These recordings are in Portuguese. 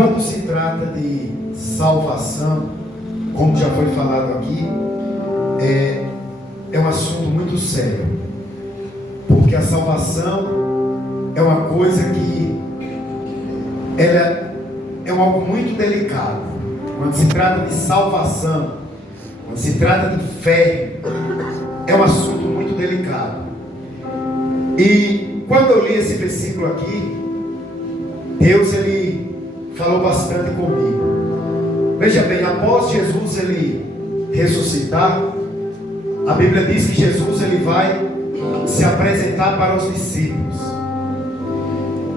Quando se trata de salvação, como já foi falado aqui, é um assunto muito sério, porque a salvação é uma coisa que ela é algo muito delicado. Quando se trata de salvação, quando se trata de fé, é um assunto muito delicado. E quando eu li esse versículo aqui, Deus ele falou bastante comigo. Veja bem, após Jesus ele ressuscitar, a Bíblia diz que Jesus ele vai se apresentar para os discípulos.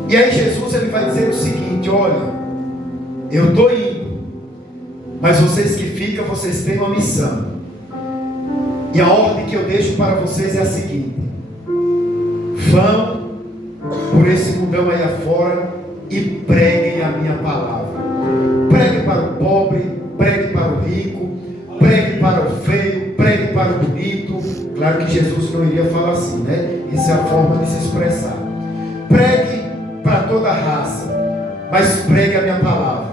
E aí Jesus ele vai dizer o seguinte: olha, eu estou indo, mas vocês que ficam, vocês têm uma missão. E a ordem que eu deixo para vocês é a seguinte: vão por esse mundão aí afora e preguem a minha palavra. Pregue para o pobre, pregue para o rico, pregue para o feio, pregue para o bonito. Claro que Jesus não iria falar assim, né? Isso é a forma de se expressar. Pregue para toda a raça, mas pregue a minha palavra.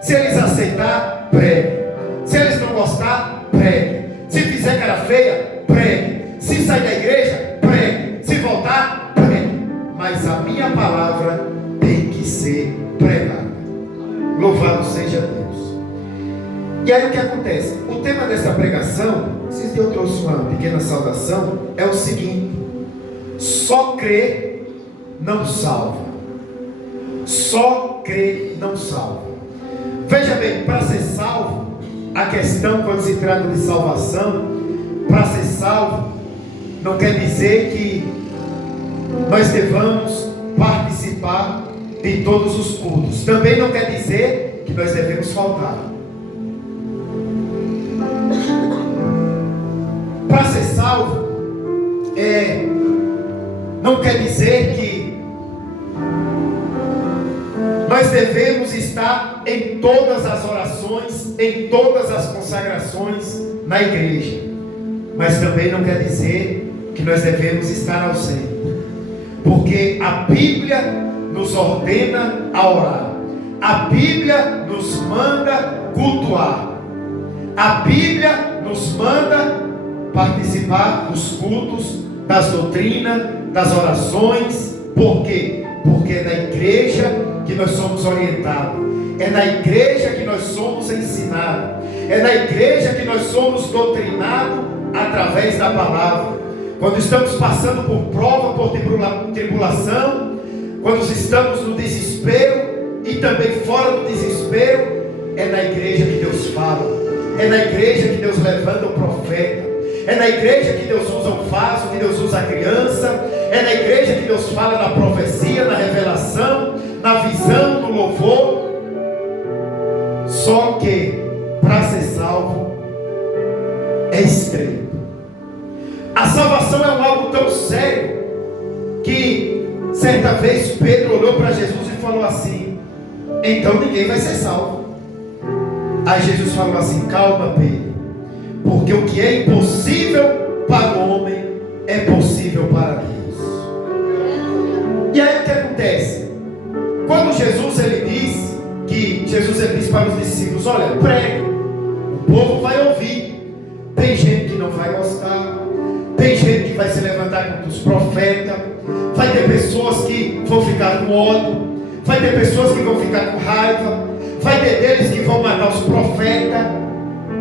Se eles aceitar, pregue. Se eles não gostar, pregue. Se fizer cara feia, pregue. Se sair da igreja, pregue. Se voltar, pregue. Mas a minha palavra tem que ser pregada. Louvado seja Deus. E aí o que acontece? O tema dessa pregação, esses dias eu trouxe uma pequena saudação, é o seguinte: só crer não salva. Só crer não salva. Veja bem, para ser salvo, a questão quando se trata de salvação, para ser salvo, não quer dizer que nós devamos participar de todos os cultos. Também não quer dizer que nós devemos faltar. Para ser salvo, não quer dizer que nós devemos estar em todas as orações, em todas as consagrações na igreja. Mas também não quer dizer que nós devemos estar ausente. Porque a Bíblia nos ordena a orar. A Bíblia nos manda cultuar. A Bíblia nos manda participar dos cultos, das doutrinas, das orações. Por quê? Porque é na igreja que nós somos orientados. É na igreja que nós somos ensinados. É na igreja que nós somos doutrinados através da palavra. Quando estamos passando por prova, por tribulação, quando estamos no desespero e também fora do desespero, é na igreja que Deus fala. É na igreja que Deus levanta o profeta. É na igreja que Deus usa o vaso, que Deus usa a criança. É na igreja que Deus fala na profecia, na revelação, na visão, no louvor. Só que para ser salvo é estreito. A salvação é algo tão sério que certa vez Pedro olhou para Jesus e falou assim: então ninguém vai ser salvo. Aí Jesus falou assim: calma, Pedro, porque o que é impossível para o homem é possível para Deus. E aí o que acontece? Quando Jesus ele disse para os discípulos: olha, pregue, o povo vai ouvir. Tem gente que não vai gostar, tem gente que vai se levantar contra os profetas, vai ter pessoas que vão ficar com ódio, vai ter pessoas que vão ficar com raiva, vai ter deles que vão matar os profetas.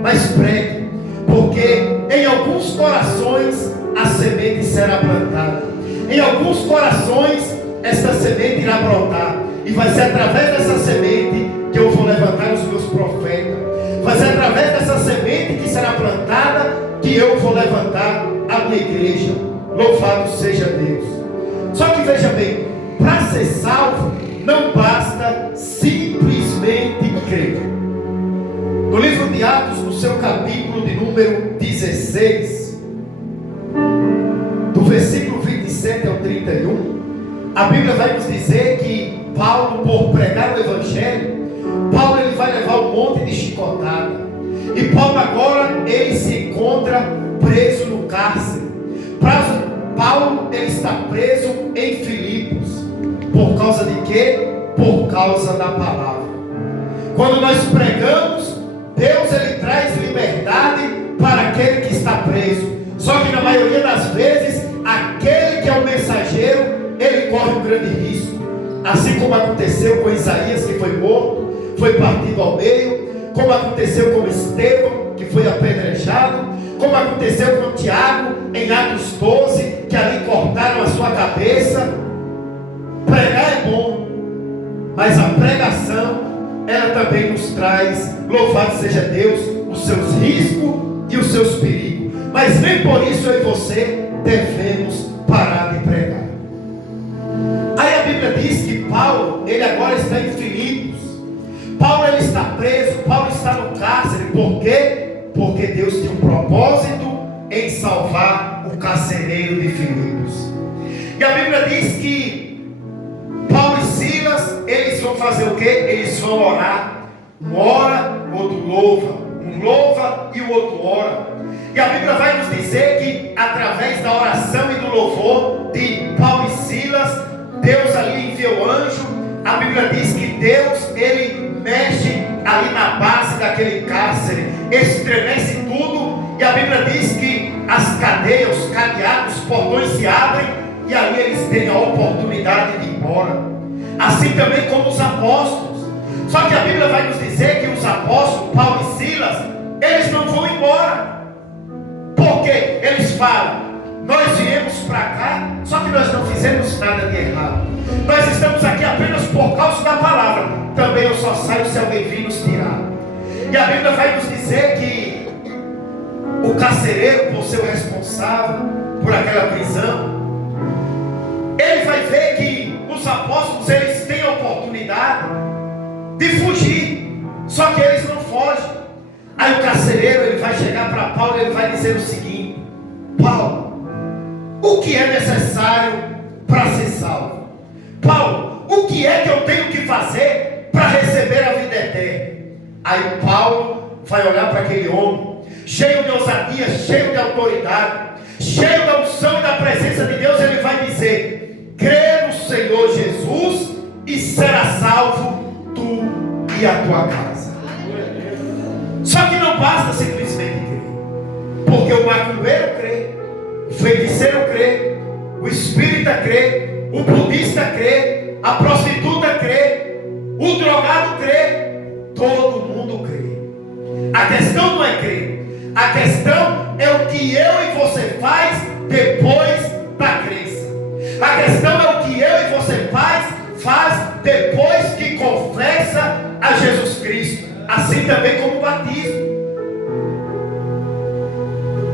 Mas pregue, porque em alguns corações a semente será plantada. Em alguns corações esta semente irá brotar. E vai ser através dessa semente que eu vou levantar os meus profetas. Vai ser através dessa semente que será plantada que eu vou levantar a minha igreja. Louvado seja Deus. Só que veja bem, para ser salvo não basta simplesmente crer. No livro de Atos, no seu capítulo de número 16, do versículo 27 ao 31, a Bíblia vai nos dizer que Paulo, por pregar o Evangelho, Paulo ele vai levar um monte de chicotada. E Paulo agora ele se encontra preso no cárcere. Paulo ele está preso em Filipos. Por causa de quê? Por causa da palavra. Quando nós pregamos, Deus ele traz liberdade para aquele que está preso. Só que na maioria das vezes, aquele que é o mensageiro, ele corre um grande risco. Assim como aconteceu com Isaías, que foi morto, foi partido ao meio, como aconteceu com Estevão, que foi apedrejado, como aconteceu com Tiago, em Atos 12, que ali cortaram a sua cabeça. Pregar é bom, mas a pregação, ela também nos traz, louvado seja Deus, os seus riscos e os seus perigos. Mas nem por isso eu e você devemos parar de pregar. Aí a Bíblia diz que Paulo, ele agora está em Filipos. Paulo ele está preso, Paulo está no cárcere. Por quê? Porque Deus tem um propósito em salvar o carcereiro de Filipos. E a Bíblia diz que Paulo e Silas, eles vão fazer o quê? Eles vão orar. Um ora, o outro louva. Um louva e o outro ora. E a Bíblia vai nos dizer que através da oração e do louvor de Paulo e Silas, Deus ali enviou anjo. A Bíblia diz que Deus, ele mexe ali na base daquele cárcere, estremece tudo. E a Bíblia diz que as cadeias, os cadeados, os portões se abrem, e ali eles têm a oportunidade de ir embora. Assim também como os apóstolos. Só que a Bíblia vai nos dizer que os apóstolos, Paulo e Silas, eles não vão embora. Porque eles falam: nós viemos para cá, só que nós não fizemos nada de errado. Nós estamos aqui apenas por causa da palavra. Também eu só saio se alguém vir nos tirar. E a Bíblia vai nos dizer que o carcereiro, por ser o responsável por aquela prisão, ele vai ver que os apóstolos, eles têm a oportunidade de fugir, só que eles não fogem. Aí o carcereiro, ele vai chegar para Paulo e ele vai dizer o seguinte: Paulo, o que é necessário para ser salvo? Paulo, o que é que eu tenho que fazer para receber a vida eterna? Aí Paulo vai olhar para aquele homem, cheio de ousadia, cheio de autoridade, cheio da unção e da presença de Deus. Ele vai dizer: crê no Senhor Jesus e será salvo tu e a tua casa. Só que não basta simplesmente crer, porque o macumbeiro crê, o feiticeiro crê, o espírita crê, o budista crê, a prostituta crê, o drogado crê, todo mundo crê. A questão não é crer, a questão é o que eu e você faz depois da crença. A questão é o que eu e você faz depois que confessa a Jesus Cristo. Assim também como o batismo.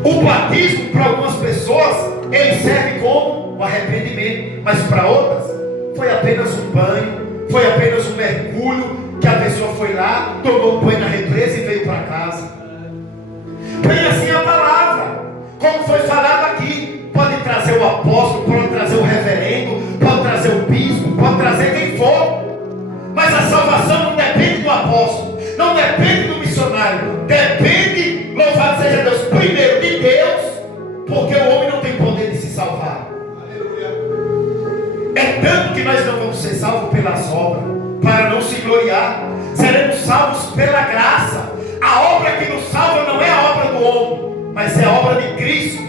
O batismo para algumas pessoas ele serve como um arrependimento, mas para outras foi apenas um banho, foi apenas um mergulho, que a pessoa foi lá, tomou um banho na represa e veio para casa. Bem assim a palavra, como foi falado aqui, pode trazer o apóstolo, pode trazer o reverendo, pode trazer o bispo, pode trazer quem for, mas a salvação não depende do apóstolo, não depende do missionário, depende, louvado seja Deus, primeiro de Deus, porque o homem não tem poder de se salvar. É tanto que nós não vamos ser salvos pelas obras, para não se gloriar. Seremos salvos pela graça. A obra que nos salva não é a obra do homem, mas é a obra de Cristo.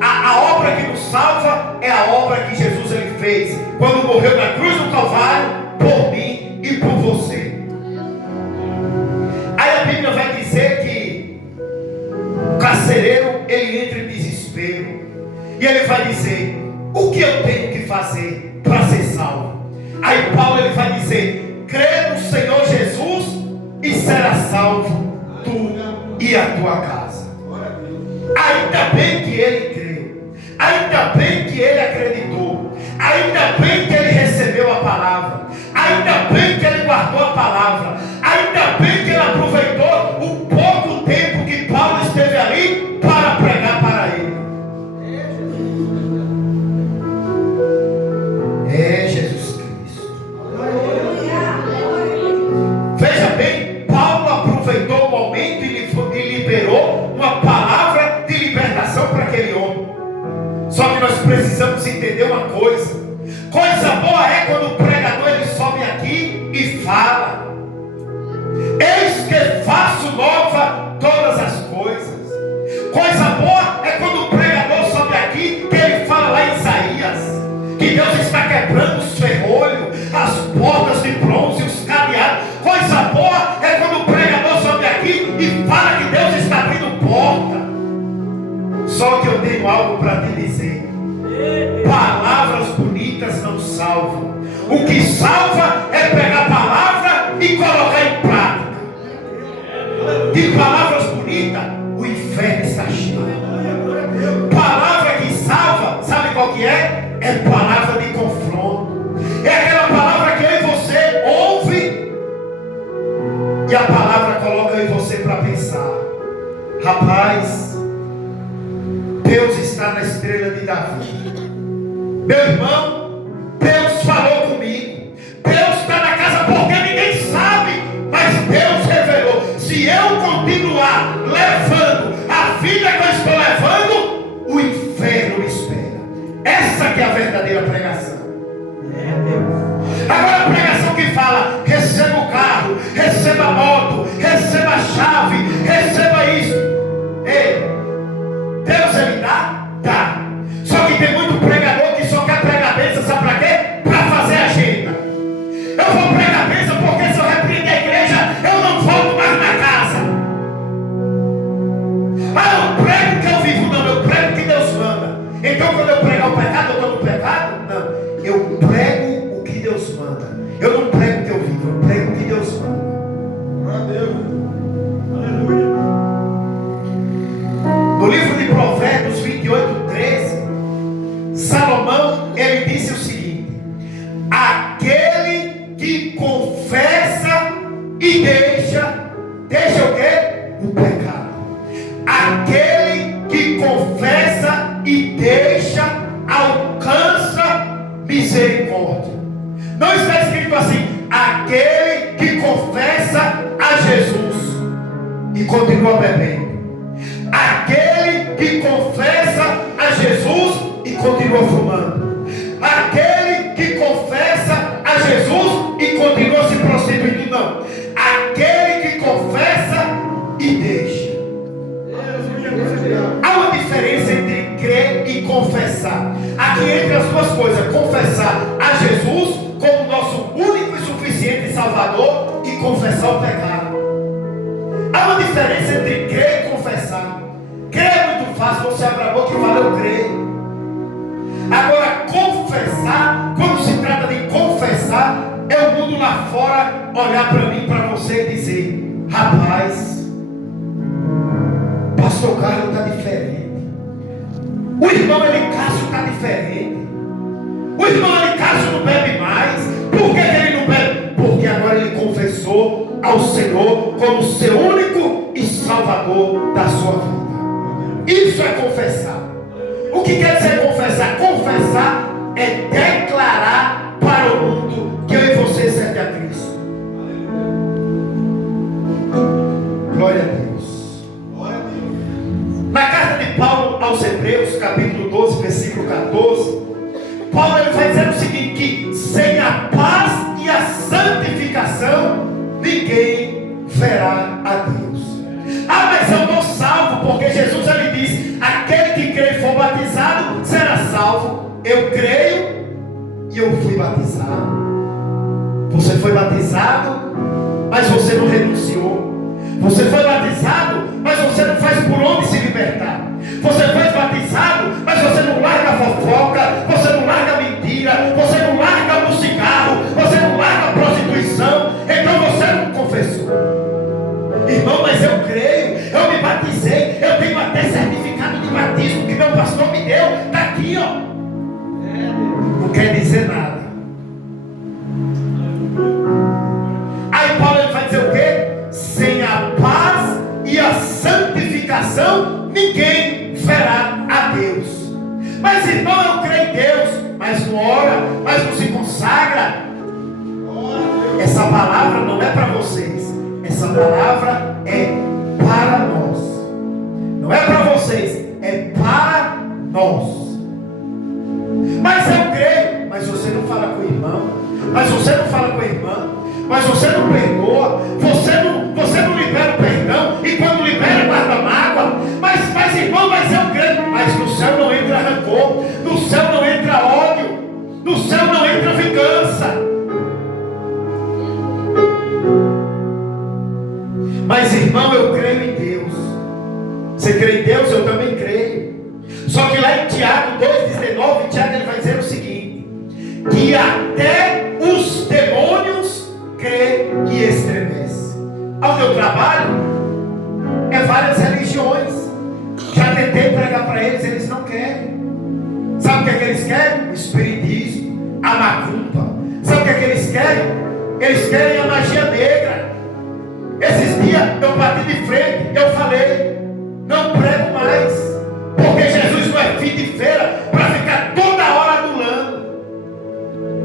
A obra que nos salva é a obra que Jesus ele fez quando morreu na cruz do Calvário por mim e por você. Aí a Bíblia vai dizer que o carcereiro ele entra em desespero e ele vai dizer: o que eu tenho que fazer para ser salvo? Aí Paulo ele vai dizer: crê no Senhor Jesus e será salvo tu e a tua casa. Ainda bem que ele creu, ainda bem que ele acreditou, ainda bem que ele recebeu a palavra, ainda bem que ele guardou a palavra, ainda bem que ele aproveitou o pouco tempo que Paulo esteve ali para pregar para ele. É Jesus Cristo. Veja bem, Paulo aproveitou o momento e liberou uma palavra de libertação para aquele homem. Só que nós precisamos entender uma coisa. Coisa boa é quando o pregador ele sobe aqui e fala. de palavras bonitas, o inferno está cheio. Palavra que salva, sabe qual que é? É palavra de confronto. É aquela palavra que eu e você ouve, e a palavra coloca eu e você para pensar. Rapaz, Deus está na estrela de Davi. Meu irmão, Deus falou comigo. Deus está na casa porque ninguém sabe, mas Deus revelou. Se eu continuar levando a vida que eu estou levando, o inferno me espera. Essa que é a verdadeira pregação. Agora a pregação que fala: receba o carro, receba a moto, receba a chave, receba isso. Ei, Deus ele dá? Dá. Só que tem muito pregador que só quer pregar bênção, sabe para quê? Para fazer agenda. Eu vou pregar bênção porque se eu repreender a igreja, eu não volto mais na casa. Mas eu prego o que eu vivo, não, eu prego o que Deus manda. Então quando eu pregar o pecado, eu estou no pecado? Não, eu prego o que Deus manda. Eu não prego o que eu vivo, eu prego o que Deus manda. Glória a Deus. Aleluia. No livro de Provérbios 28:13, Salomão, ele disse o seguinte: aquele que confessa e deixa o quê? O pecado. Aquele que confessa e deixa, alcança misericórdia. Não está escrito assim: aquele que confessa a Jesus e continua bebendo. Aquele que confessa a Jesus e continua fumando. Aquele que confessa a Jesus e continua se prostituindo. Não. Aquele que confessa e deixa. Há uma diferença entre crer e confessar. Aqui entre as duas coisas: confessar a Jesus como nosso único e suficiente Salvador e confessar o pecado. Há uma diferença entre crer e confessar. Crer é muito fácil, você abre a boca e fala: eu creio. Agora, confessar, quando se trata de confessar, é o mundo lá fora olhar para mim, para você e dizer: rapaz, pastor Carlos está diferente. O irmão Elicácio está diferente. O irmão Elicácio não bebe mais. Por que ele não bebe? Porque agora ele confessou ao Senhor como seu único e Salvador da sua vida. Isso é confessar. O que quer dizer confessar? Confessar é declarar para o mundo que eu e você servem a Cristo. Glória a Deus. Glória a Deus. Na carta de Paulo aos Hebreus, capítulo 12, versículo 14, Paulo ele vai dizer o seguinte: que sem a paz e a santificação ninguém verá a Deus. Ah, mas eu não salvo, porque Jesus ele diz: aquele que crê e for batizado será salvo. Eu creio e eu fui batizado. Você foi batizado, mas você não renunciou. Você foi batizado, mas você não faz por onde se libertar. Você foi batizado, mas você não larga a fofoca, você não larga a mentira, você não larga o cigarro, você não larga a prostituição. Então você não confessou. Irmão, mas eu creio, eu me batizei, eu tenho até certificado de batismo que meu pastor me deu, está aqui, ó. Não quer dizer nada. Aí Paulo ele vai dizer o quê? Sem a paz e a santificação ninguém verá a Deus. Mas irmão, eu creio em Deus, mas não ora, mas não se consagra. Essa palavra não é para vocês. Essa palavra é para nós. Não é para vocês, é para nós. Mas eu creio. Mas você não fala com o irmão. Mas você não fala com a irmã. Mas você não perdoa. Você não libera o perdão. E quando libera, guarda mágoa. Mas irmão, mas eu creio. Mas no céu não entra rancor. No céu não entra ódio. No céu não entra vingança. Mas irmão, eu creio em Deus. Você crê em Deus? Eu também creio. Só que lá em Tiago 2,19, Tiago ele vai dizer o seguinte: que até os demônios creem e estremecem. Ao teu trabalho, é várias religiões. Já tentei pregar para eles, eles não querem. Sabe o que é que eles querem? O espiritismo, a macumba. Sabe o que é que eles querem? Eles querem a magia negra. Esses dias eu bati de frente, eu falei, não prego mais, porque Jesus não é fim de feira para ficar toda hora adulando.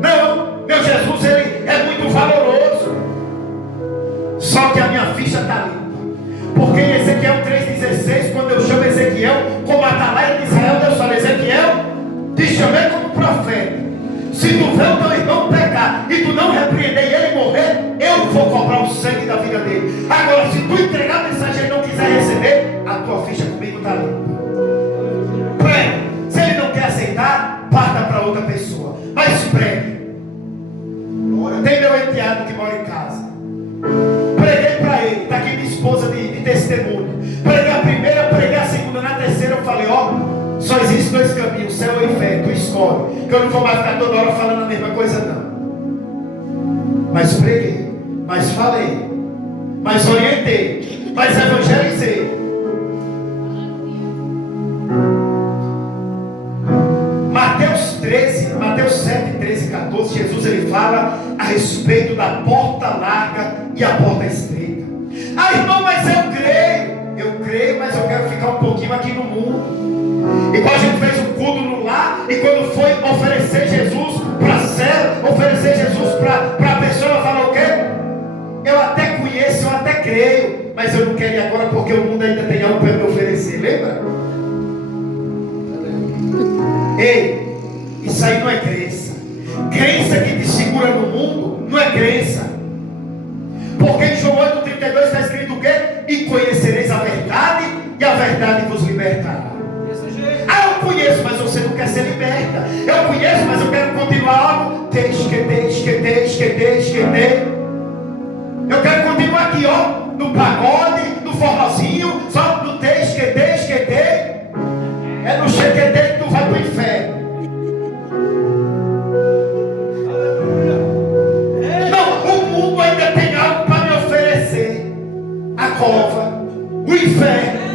Não, meu Jesus, ele é muito valoroso. Só que a minha ficha está limpa. Porque em Ezequiel 3,16, quando eu chamo Ezequiel como atalaia de Israel, Deus fala, Ezequiel, te chamei como profeta. Se tu vê o teu irmão pecar e tu não repreender e ele morrer, eu vou cobrar o sangue da vida dele. Agora, se tu entregar a mensagem e não quiser receber, a tua ficha comigo está limpa. Pregue. Se ele não quer aceitar, parta para outra pessoa. Mas pregue. Tem meu enteado que mora em casa. Preguei para ele, está aqui minha esposa de testemunho. Preguei a primeira, preguei a segunda, na terceira eu falei, só existem dois caminhos, céu e inferno, tu escolhe. Que eu não vou mais ficar toda hora falando a mesma coisa não. Mas preguei, mas falei, mas orientei, mas evangelizei. Mateus 7, 13 e 14, Jesus ele fala a respeito da porta larga e a porta estreita. Irmão, mas eu creio, mas eu quero ficar um pouquinho aqui no mundo. Igual a gente fez um culto no lar, e quando foi oferecer Jesus para a cela, oferecer Jesus para a pessoa, ela fala o quê? Eu até conheço, eu até creio, mas eu não quero ir agora porque o mundo ainda tem algo para me oferecer, lembra? Ei, isso aí não é crença. Crença que te segura no mundo não é crença. Porque em João 8,32 está escrito o quê? E conhecereis a verdade, e a verdade vos libertará. Eu conheço, mas você não quer ser liberta. Eu conheço, mas eu quero continuar algo. Eu quero continuar aqui, no pagode, no forrozinho, só no é no chequete que tu vai para o inferno. Não, o mundo ainda tem algo para me oferecer. A cova, o inferno.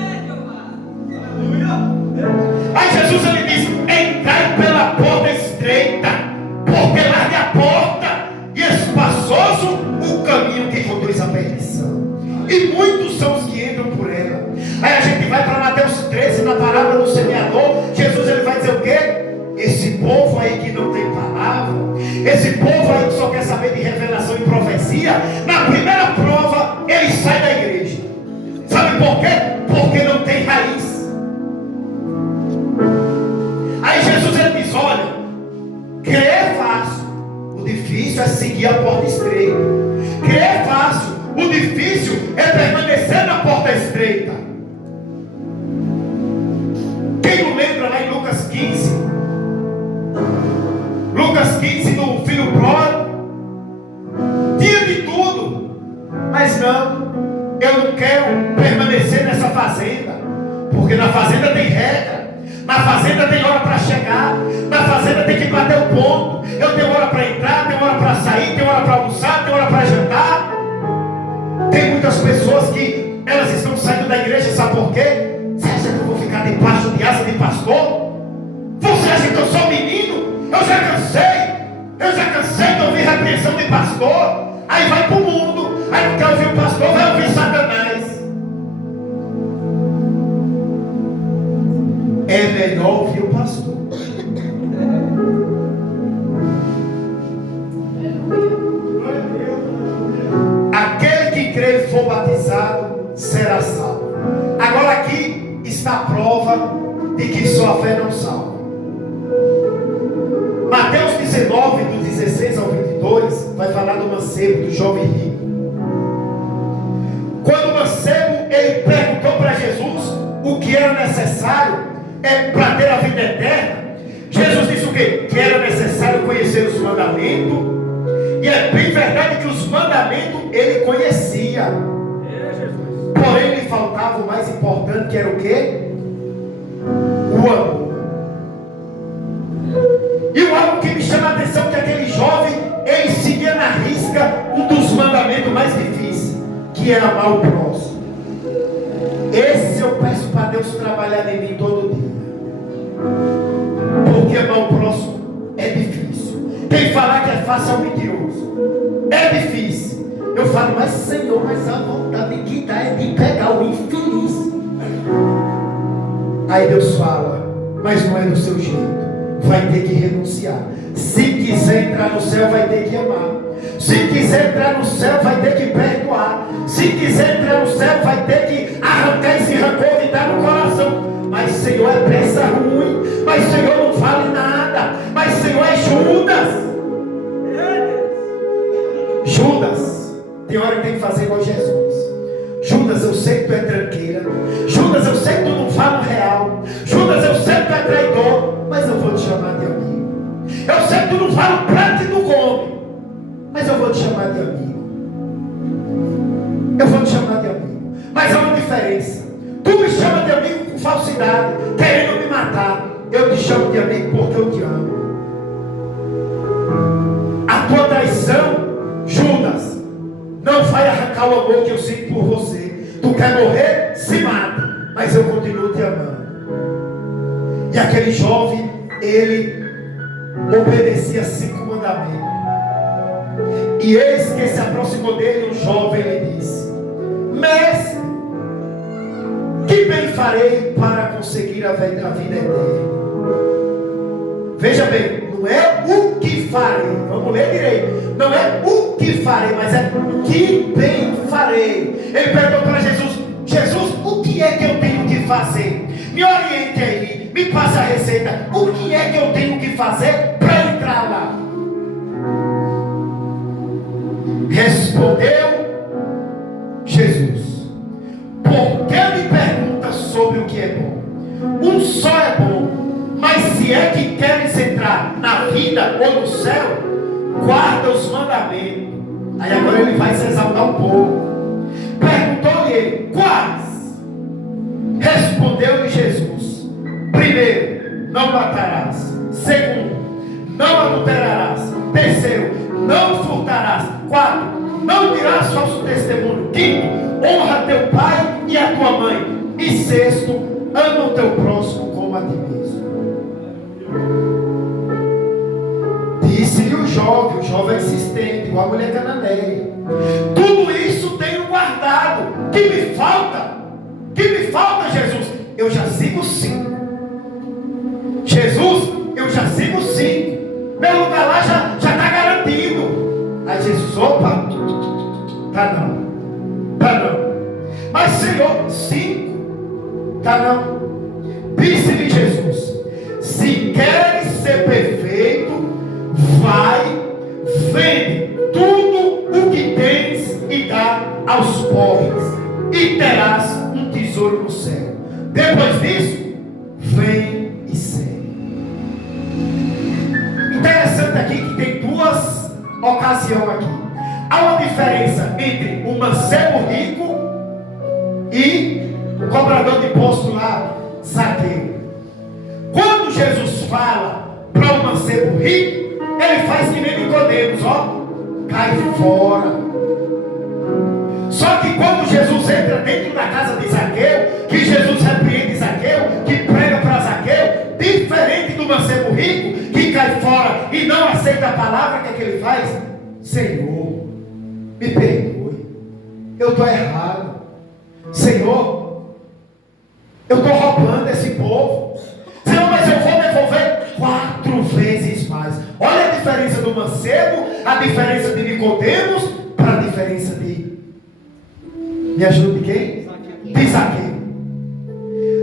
Aí Jesus ele diz, entrai pela porta estreita, porque larga a porta e espaçoso o caminho que conduz à perdição, e muitos são os que entram por ela. Aí a gente vai para Mateus 13, na parábola do semeador. Jesus ele vai dizer o quê? Esse povo aí que não tem palavra, esse povo aí que só quer saber de revelação e profecia, na primeira prova ele sai da igreja. Sabe por quê? Porque não tem raiz. Aí Jesus ele diz, olha, crer é fácil, o difícil é seguir a porta estreita. Crer é fácil, o difícil é permanecer na porta estreita. Quem não lembra lá em Lucas 15? Lucas 15 do filho pródigo. Tinha de tudo, mas não, eu não quero permanecer nessa fazenda, porque na fazenda tem regra. Na fazenda tem hora para chegar. Na fazenda tem que bater o ponto. Eu tenho hora para entrar, tenho hora para sair, tenho hora para almoçar, tenho hora para jantar. Tem muitas pessoas que elas estão saindo da igreja, sabe por quê? Você acha que eu vou ficar debaixo de asa de pastor? Você acha que eu sou menino? Eu já cansei de ouvir repreensão de pastor. Aí vai para o mundo. Aí não quer ouvir o pastor, vai ouvir Satanás. É melhor ouvir o pastor. Aquele que crê e for batizado será salvo. Agora aqui está a prova de que sua fé não salva. Mateus 19, do 16 ao 22, vai falar do mancebo, do jovem rico. Quando o mancebo ele perguntou para Jesus o que era necessário para ter a vida eterna, Jesus disse o quê? Que era necessário conhecer os mandamentos. E é bem verdade que os mandamentos ele conhecia. Porém lhe faltava o mais importante, que era o quê? O amor. E o algo que me chama a atenção é que aquele jovem ele seguia na risca um dos mandamentos mais difíceis, que é amar o próximo. Esse eu peço para Deus trabalhar em mim todo dia. Porque amar o próximo é difícil. Quem falar que é fácil é um mentiroso. É difícil. Eu falo, mas Senhor, mas a vontade que dá é de pegar o infeliz. Aí Deus fala, mas não é do seu jeito. Vai ter que renunciar. Se quiser entrar no céu, vai ter que amar. Se quiser entrar no céu, vai ter que perdoar. Se quiser entrar no céu, vai ter que arrancar esse rancor que está no coração. Mas Senhor é peça ruim. Mas Senhor não vale nada. Mas Senhor é Judas. Judas, tem hora que tem que fazer igual Jesus. Judas, eu sei que tu é tranqueira. Judas, eu sei que tu não fala o real. Judas, eu sei que tu é traidor. Mas eu vou te chamar de amigo. Eu sei que tu não fala o prato e tu come. Mas eu vou te chamar de amigo. Eu vou te chamar de amigo. Mas há uma diferença. Tu me chama de amigo com falsidade, querendo me matar. Eu te chamo de amigo porque eu te amo. A tua traição, Judas, não vai arrancar o amor que eu sinto por você. Tu quer morrer? Se mata. Mas eu continuo te amando. E aquele jovem, ele obedecia 5 mandamentos. E eis que se aproximou dele um jovem, ele disse: Mestre, que bem farei para conseguir a vida eterna? Veja bem, não é o que farei, vamos ler direito. Não é o que farei, mas é que bem farei. Ele perguntou para Jesus: Jesus, o que é que eu tenho que fazer? Me oriente aí, me passe a receita. O que é que eu tenho que fazer para entrar lá? Respondeu Jesus: por que me pergunta sobre o que é bom? Um só é bom, mas se é que queres entrar na vida ou no céu, guarda os mandamentos. Aí agora ele vai se exaltar um pouco. Perguntou-lhe ele: quais? Respondeu-lhe Jesus: primeiro, não matarás. Segundo, não adulterarás. Terceiro, não furtarás. 4, não dirás falso testemunho. 5, honra teu pai e a tua mãe. E 6, ama o teu próximo como a ti mesmo. Disse-lhe o jovem insistente, igual a mulher cananeia: tudo isso tenho guardado. Que me falta? Que me falta, Jesus? Eu já sigo 5. Jesus, eu já sigo 5. Meu lugar lá já está garantido. Aí Jesus: opa, tá não. Mas Senhor, 5, tá não. Disse-lhe Jesus: se queres ser perfeito, vai, vende tudo o que tens e dá aos pobres, e terás um tesouro no céu. Depois disso, vem e segue. Interessante aqui que tem 2 ocasiões aqui. Há uma diferença entre o mancebo rico e o cobrador de imposto lá, Zaqueu. Quando Jesus fala para o mancebo rico, ele faz que nem Nicodemos, ó, cai fora. Só que quando Jesus entra dentro da casa de Zaqueu, que Jesus repreende Zaqueu, que prega para Zaqueu, diferente do mancebo rico, que cai fora e não aceita a palavra, o que ele faz? Senhor, me perdoe, eu estou errado. Senhor, eu estou roubando esse povo. Senhor, mas eu vou devolver 4 vezes mais. Olha a diferença do mancebo, a diferença de Nicodemos para a diferença de... Me ajuda de quem? De Zaqueu.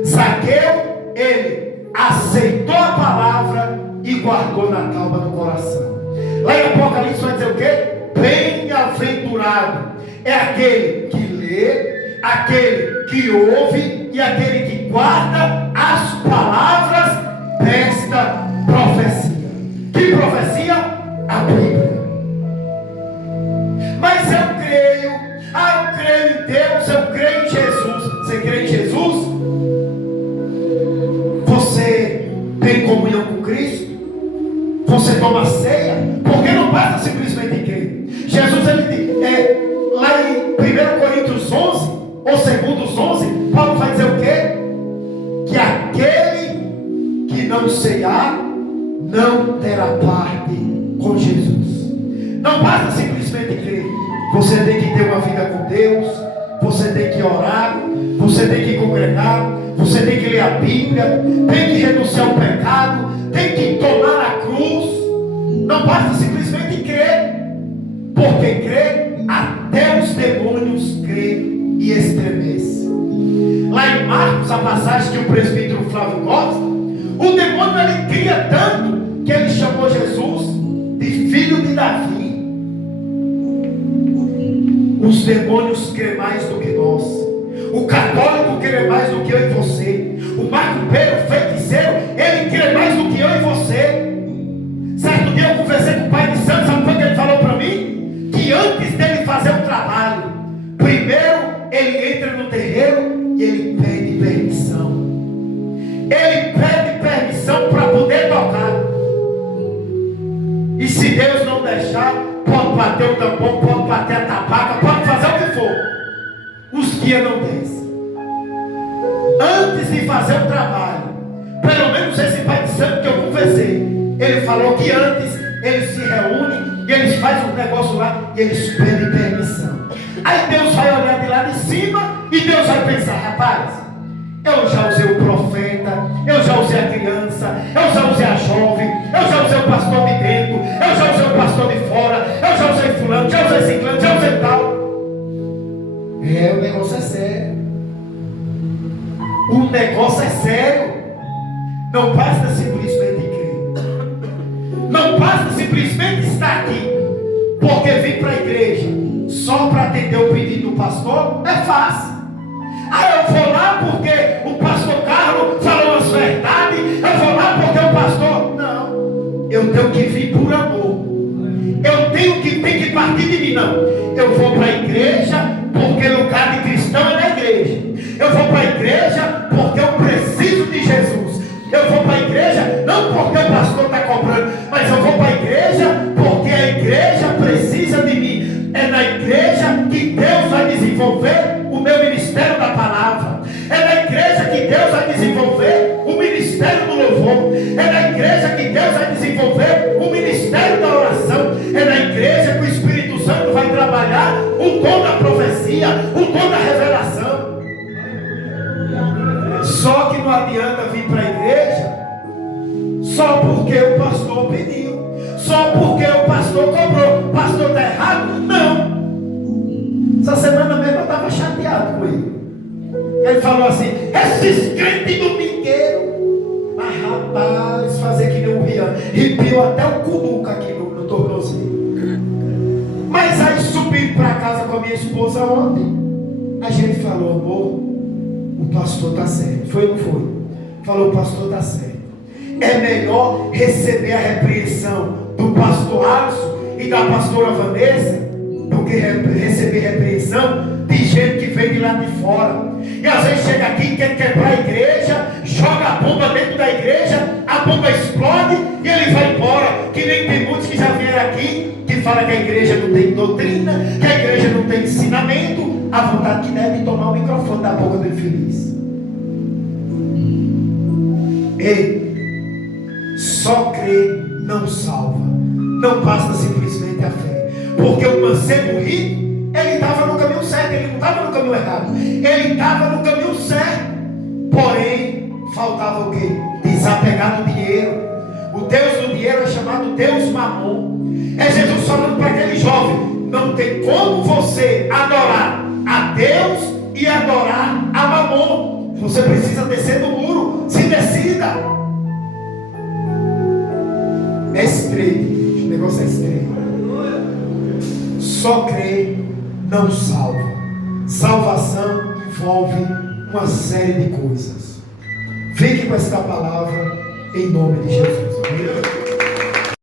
Zaqueu, ele aceitou a palavra e guardou na calma do coração. Lá em Apocalipse vai dizer o quê? Bem-aventurado é aquele que lê, aquele que ouve e aquele que guarda as palavras desta profecia. Que profecia? A Bíblia. Mas eu creio em Deus, eu creio em Jesus. Você crê em Jesus? Você tem comunhão com Cristo? Você toma ceia? Porque não basta simplesmente crer. Jesus, ele lá em 1 Coríntios 11 ou 2 11, Paulo vai terá parte com Jesus. Não basta simplesmente crer. Você tem que ter uma vida com Deus. Você tem que orar. Você tem que congregar. Você tem que ler a Bíblia. Tem que renunciar ao pecado. Tem que tomar a cruz. Não basta simplesmente crer. Porque crer, até os demônios creem e estremecem. Lá em Marcos, a passagem que o presbítero Flávio gosta, o demônio ele cria tanto que ele chamou Jesus de filho de Davi. Os demônios creem mais do que nós. O católico crê mais do que eu e você. O macumbeiro, o feiticeiro, ele crê mais do que eu e você. Certo dia eu conversei com o pai de santo, sabe o que ele falou para mim? Que antes dele fazer um trabalho, primeiro ele entra no terreiro e ele pede permissão. Ele pede permissão para poder tocar. E se Deus não deixar, pode bater o tampão, pode bater a tabaca, pode fazer o que for. Os guias não descem. Antes de fazer o trabalho, pelo menos esse pai de santo que eu conversei, ele falou que antes eles se reúnem e eles fazem um negócio lá e eles pedem permissão. Aí Deus vai olhar de lá de cima e Deus vai pensar: rapaz, eu já usei o profeta, eu já usei a criança, eu já usei a jovem, eu já usei o pastor de dentro, eu já usei o pastor de fora, eu já usei fulano, já usei ciclano, já usei tal. O negócio é sério. O negócio é sério. Não basta simplesmente crer. Não basta simplesmente estar aqui. Porque vir para a igreja só para atender o pedido do pastor é fácil. Eu vou lá porque o pastor Carlos falou as verdades. Eu vou lá porque o pastor... Não. Eu tenho que vir por amor. Eu tenho que partir de mim. Não. Eu vou para a igreja porque lugar de cristão é na igreja. Eu vou para a igreja porque eu preciso de Jesus. Eu vou para a igreja não porque o pastor está cobrando, mas eu vou para a igreja porque a igreja precisa de mim. É na igreja que Deus vai desenvolver o meu ministério da palavra. É na igreja que Deus vai desenvolver o ministério do louvor. É na igreja que Deus vai desenvolver o ministério da oração. É na igreja que o Espírito Santo vai trabalhar o dom da profecia, o dom da revelação. Só que não adianta vir para a igreja só porque o pastor pediu, só porque o pastor cobrou. O pastor está errado? Não. Essa semana mesmo eu estava chateado com ele. Ele falou assim: esses crentes domingueiros. Mas rapaz, fazer que nem um rian, ripiou até o cunuca aqui no tornozelo. Mas aí subi para casa com a minha esposa ontem. A gente falou: amor, o pastor está certo. Foi ou não foi? Falou: o pastor está certo. É melhor receber a repreensão do pastor Alisson e da pastora Vanessa do que receber repreensão de gente que vem de lá de fora. E às vezes chega aqui e quer quebrar a igreja, joga a bomba dentro da igreja, a bomba explode e ele vai embora. Que nem tem muitos que já vieram aqui que falam que a igreja não tem doutrina, que a igreja não tem ensinamento. A vontade que deve tomar o microfone da boca do infeliz. Ei, só crer não salva. Não basta simplesmente a fé. Porque o mancebo rico, ele estava no caminho certo, ele não estava no caminho errado. Ele estava no caminho certo. Porém, faltava o quê? Desapegar do dinheiro. O Deus do dinheiro é chamado Deus Mamon. É Jesus falando para aquele jovem: não tem como você adorar a Deus e adorar a Mamon. Você precisa descer do muro. Se decida. É estreito. O negócio é estreito. Só crer não salva. Salvação envolve uma série de coisas. Fique com esta palavra em nome de Jesus. Amém?